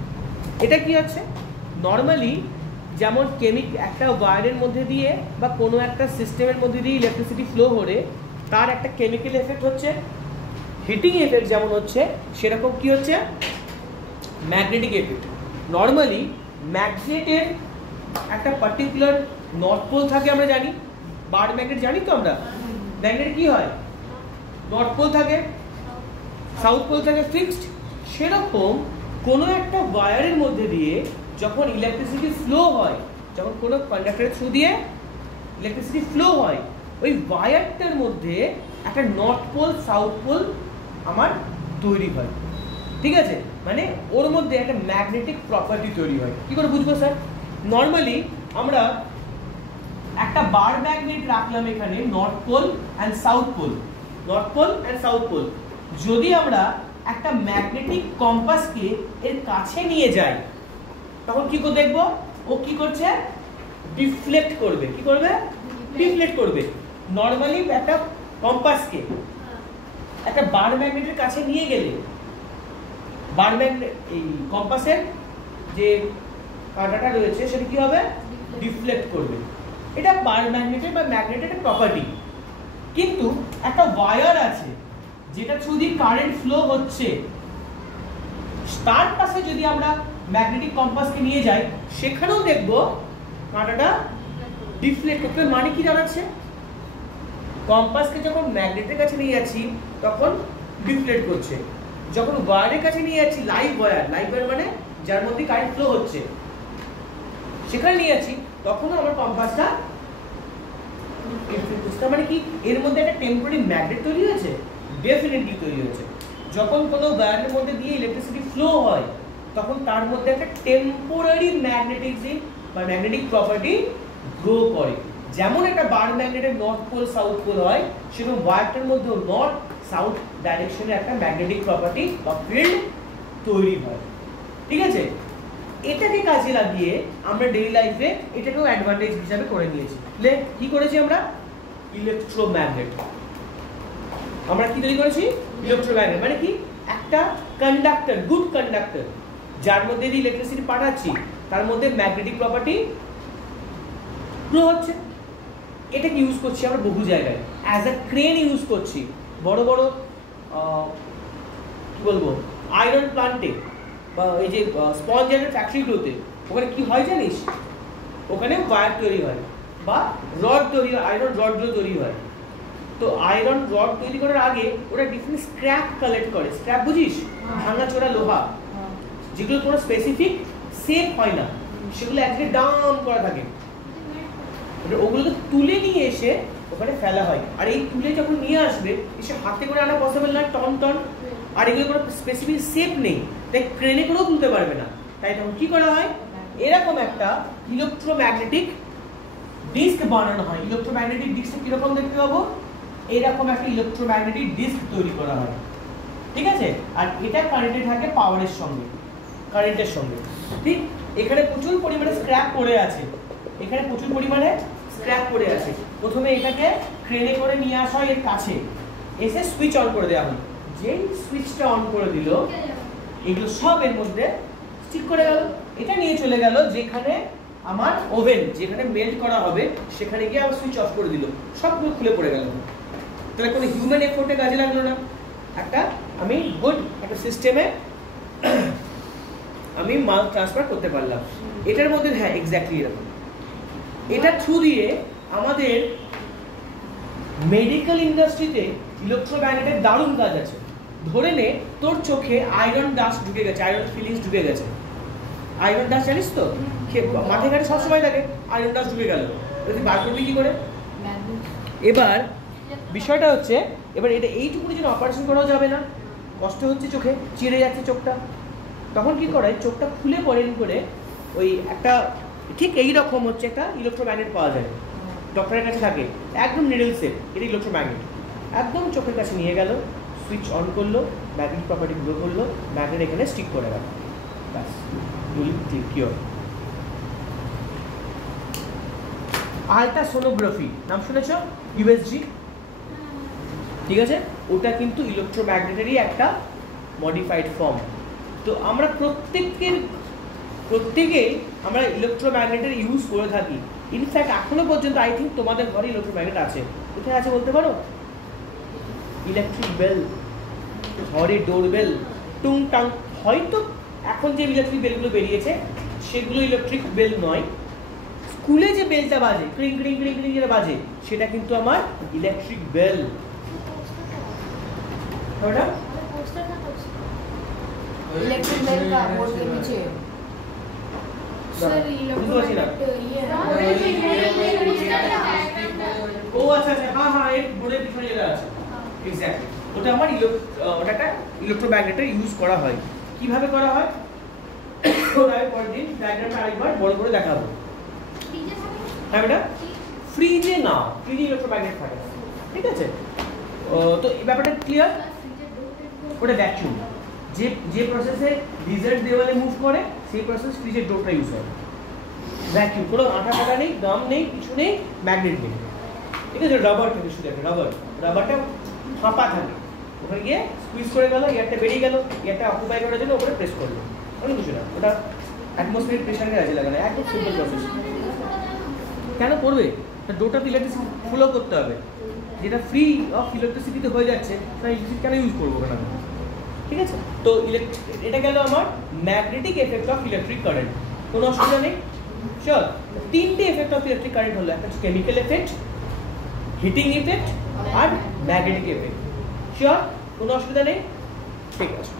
এটা কি হচ্ছে? নর্মালি যেমন একটা ওয়্যারের মধ্যে দিয়ে বা কোনো একটা সিস্টেমের মধ্যে দিয়ে ইলেকট্রিসিটি ফ্লো করে তার একটা কেমিক্যাল এফেক্ট হচ্ছে, হিটিং এফেক্ট যেমন হচ্ছে, সেরকম কি হচ্ছে? Magnetic effect. নর্মালি ম্যাগনেটের একটা পার্টিকুলার নর্থ পোল থাকে, আমরা জানি, বার ম্যাগনেট জানি তো আমরা। ম্যাগনেট কি হয়? নর্থ পোল থাকে, সাউথ পোল থাকে ফিক্সড। সেরকম কোনো একটা ওয়্যারের মধ্যে দিয়ে যখন ইলেকট্রিসিটি ফ্লো হয়, যখন কোনো কন্ডাক্টরের থ্রু দিয়ে ইলেকট্রিসিটি ফ্লো হয়, ওই ওয়্যারটার মধ্যে একটা নর্থ পোল সাউথ পোল আমার তৈরি হয়। ঠিক আছে, মানে ওর মধ্যে একটা ম্যাগনেটিক প্রপার্টি তৈরি হয়। কি করে বুঝবো স্যার? নর্মালি আমরা একটা বার ম্যাগনেট রাখলাম এখানে, north pole and south pole, north pole and south pole. যদি আমরা একটা ম্যাগনেটিক কম্পাসকে এর কাছে নিয়ে যাই, তখন কি করে দেখবো? ও কি করছে? ডিফ্লেক্ট করবে। কি করবে? ডিফ্লেক্ট করবে। নর্মালি একটা কম্পাসকে একটা বার ম্যাগনেটের কাছে নিয়ে গেলে বার ম্যাগনেট, এই কম্পাসের যে কাঁটাটা রয়েছে সেটা কি হবে? ডিফ্লেক্ট করবে। এটা বার ম্যাগনেটের বা ম্যাগনেটের প্রপার্টি। কিন্তু একটা ওয়্যার আছে যেটা থ্রু দিয়ে কারেন্ট ফ্লো হচ্ছে, তার পাশে যদি আমরা ম্যাগনেটিক কম্পাসকে নিয়ে যাই, সেখানেও দেখবো কাঁটাটা ডিফ্লেক্ট করতে। মানে কি জানাচ্ছে? কম্পাসকে যখন ম্যাগনেটের কাছে নিয়ে যাচ্ছি তখন ডিফ্লেক্ট করছে, যখন ওয়্যারের কাছে নিয়ে যাচ্ছি, লাইভ ওয়্যার মানে যার মধ্যে কারেন্ট ফ্লো হচ্ছে, সেখানে নিয়ে যাচ্ছি, তখনও আমার কম্পাসটা ডিফ্লেক্ট করছে। মানে কি এর মধ্যে একটা টেম্পোরারি ম্যাগনেট তৈরি হয়েছে? ডেফিনেটলি তৈরি হয়েছে। যখন কোনো ওয়্যারের মধ্যে দিয়ে ইলেকট্রিসিটি ফ্লো হয়, তখন তার মধ্যে একটা টেম্পোরারি ম্যাগনেটিজম বা ম্যাগনেটিক প্রপার্টি গ্রো করে। যেমন একটা বার ম্যাগনেটের নর্থ পোল সাউথ পোল হয়, সেরকম ওয়্যারটার মধ্যেও নর্থ সাউথ ডাইরেকশনে একটা ম্যাগনেটিক প্রপার্টি বা ফিল্ড তৈরি হয়। ঠিক আছে, এটাকে কাজে লাগিয়ে আমরা ডেইলি লাইফে এটাকেও অ্যাডভান্টেজ হিসাবে করে নিয়েছি। কি করেছি আমরা? ইলেকট্রোম্যাগনেট। আমরা কি তৈরি করেছি? ইলেকট্রোম্যাগনেট। মানে কি? একটা কন্ডাক্টর, গুড কন্ডাক্টর, যার মধ্যে দিয়ে ইলেকট্রিসিটি পাঠাচ্ছি, তার মধ্যে ম্যাগনেটিক প্রপার্টি গ্রো হচ্ছে। এটাকে ইউজ করছি আমরা বহু জায়গায়, অ্যাজ আ ক্রেন ইউজ করছি। বড় বড় কি বলবো, আয়রন প্লান্টে বা এই যে স্পঞ্জ আয়রন ফ্যাক্টরিগুলোতে, ওখানে কি হয় জানিস? ওখানে ওয়্যার তৈরি হয় বা রড তৈরি হয়, আয়রন রডগুলো তৈরি হয়। তো আয়রন রড তৈরি করার আগে ওরা ডিফারেন্ট স্ক্র্যাপ কালেক্ট করে। স্ক্র্যাপ বুঝিস? ভাঙাচোরা লোহা, যেগুলো কোনো স্পেসিফিক শেপ হয় না, সেগুলো একদিকে ডাউন করা থাকে। ওগুলোকে তুলে নিয়ে এসে ওখানে ফেলা হয়। আর এই তুলে যখন নিয়ে আসবে, এসে হাতে করে আনা পসিবল নয়, টন টন। আর এগুলো কোনো স্পেসিফিক শেপ নেই, তাই ক্রেনে করেও তুলতে পারবে না। তাই তখন কি করা হয়? এরকম একটা ইলেকট্রোম্যাগনেটিক ডিস্ক বানানো হয়। ইলেকট্রোম্যাগনেটিক ডিস্ক কিরকম দেখতে পাবো, এইরকম একটা ইলেকট্রোম্যাগনেটিক ডিস্ক তৈরি করা হয়, ঠিক আছে। আর এটা কারেন্টে থাকে পাওয়ারের সঙ্গে, কারেন্টের সঙ্গে, ঠিক। এখানে প্রচুর পরিমাণে স্ক্র্যাপ পড়ে আছে, এখানে প্রচুর পরিমাণে স্ক্র্যাপ পড়ে আছে। প্রথমে এটাকে ক্রেনে করে নিয়ে আসা হয় এর কাছে, এসে সুইচ অন করে দেওয়া হয়। যেই সুইচটা অন করে দিল, এগুলো সব এর মধ্যে স্টিক করে গেল। এটা নিয়ে চলে গেল যেখানে আমার ওভেন, যেখানে মেল্ট করা হবে, সেখানে গিয়ে আবার সুইচ অফ করে দিল, সবগুলো খুলে পড়ে গেল। তাহলে কোনো হিউম্যান এফোর্টে কাজে লাগলো না। একটা আমি গুড একটা সিস্টেমে আমি মাল ট্রান্সফার করতে পারলাম। এটার মধ্যে হ্যাঁ এক্স্যাক্টলি এরকম। এটা থ্রু দিয়ে আমাদের মেডিকেল ইন্ডাস্ট্রিতে ইলেকট্রোম্যাগনেটের দারুণ কাজ আছে। ধরে নে তোর চোখে আয়রন ডাস্ট ঢুকে গেছে, আয়রন ফিলিংস ঢুকে গেছে। আয়রন ডাস্ট জানিস তো, মাঠে ঘাটে সবসময় থাকে, আয়রন ডাস্ট ঢুকে গেল, তুই বার করবি কি করে? এবার বিষয়টা হচ্ছে, এবার এটা এইটুকুনি যেন অপারেশন করাও যাবে না, কষ্ট হচ্ছে, চোখে চিড়ে যাচ্ছে চোখটা, তখন কি করে চোখটা খুলে পড়েন করে ওই একটা ঠিক এইরকম হচ্ছে একটা ইলেকট্রোম্যাগনেট পাওয়া যায়, ডক্টরের কাছে থাকে, একদম নিডল সেট, এটা ইলেকট্রোম্যাগনেট একদম চোখের কাছে নিয়ে গেল, সুইচ অন করলো, ম্যাগনেটিক প্রপার্টি গ্রো করলো, ম্যাগনেট এখানে স্টিক করে গেল, ব্যাস কিওর। আল্ট্রাসোনোগ্রাফি নাম শুনেছ? ইউএসজি, ঠিক আছে, ওটা কিন্তু ইলেকট্রোম্যাগনেটেরই একটা মডিফাইড ফর্ম। তো আমরা প্রত্যেকেই আমরা ইলেকট্রোম্যাগনেটের ইউজ করে থাকি। ইনফ্যাক্ট এখনো পর্যন্ত আই থিঙ্ক তোমাদের ঘরে ইলেকট্রোম্যাগনেট আছে, কোথায় আছে বলতে পারো? ইলেকট্রিক বেল, ঘরে ডোরবেল, টুংটাং, হয়তো এখন যে ইলেকট্রিক বেলগুলো বেরিয়েছে সেগুলো ইলেকট্রিক বেল নয়, স্কুলে যে বেলটা বাজে ক্রিং ক্রিং ক্রিং ক্রিং যেটা বাজে সেটা কিন্তু আমার ইলেকট্রিক বেল। इलेक्ट्रिक बेल का बोर्ड के पीछे सर ও আচ্ছা আচ্ছা, হ্যাঁ হ্যাঁ, এর বোর্ডের পিছনে যেটা আছে এক্স্যাক্টলি ওটা আমার ওটাটা ইলেকট্রোম্যাগনেটের ইউজ করা হয়। কিভাবে করা হয় ওটা আমি পরের দিন ডায়াগ্রামটা আরেকবার বড় করে দেখাবো। হ্যাঁ বেটা, ফ্রিজে না, ফ্রিজে ইলেকট্রোম্যাগনেট থাকে না, ঠিক আছে। তো এই ব্যাপারটা ক্লিয়ার। ওটা ভ্যাকুয়াম, যে প্রসেসে ডিজার্ট দেওয়ালে মুভ করে সেই প্রসেস ফ্রিজের ডোরটা ইউজ হয়। ভ্যাকুয়াম, কোনো আঠা ফাটা নেই, দাম নেই, কিছু নেই, ম্যাগনেট নেই, ঠিক আছে। রাবার থাকে, শুধু একটা রাবারটা ফাঁপা থাকে, ওখানে গিয়ে স্কুইজ করে গেল, এয়ারটা বেরিয়ে গেল, এয়ারটা অকুপাই করার জন্য ওপরে প্রেস করলো, অনেক কিছু না, ওটা অ্যাটমসফিয়ারিক প্রেশারকে কাজে লাগানো, একদম সিম্পল প্রসেস। কেন করবে? ডোরটা তো ইলেকট্রিসিটি ফ্লো করতে হবে, যেটা ফ্রি অফ ইলেকট্রিসিটিতে হয়ে যাচ্ছে তাই ইলেকট্রিক কেন ইউজ করবো কেন, ঠিক আছে। তো এটা গেল আমার magnetic effect of electric current, কোনো অসুবিধা নেই। শিওর, তিনটে এফেক্ট অফ ইলেকট্রিক কারেন্ট হলো, একটা হচ্ছে কেমিক্যাল এফেক্ট, হিটিং ইফেক্ট আর ম্যাগনেটিক এফেক্ট। শিওর, কোনো অসুবিধা নেই, ঠিক আছে।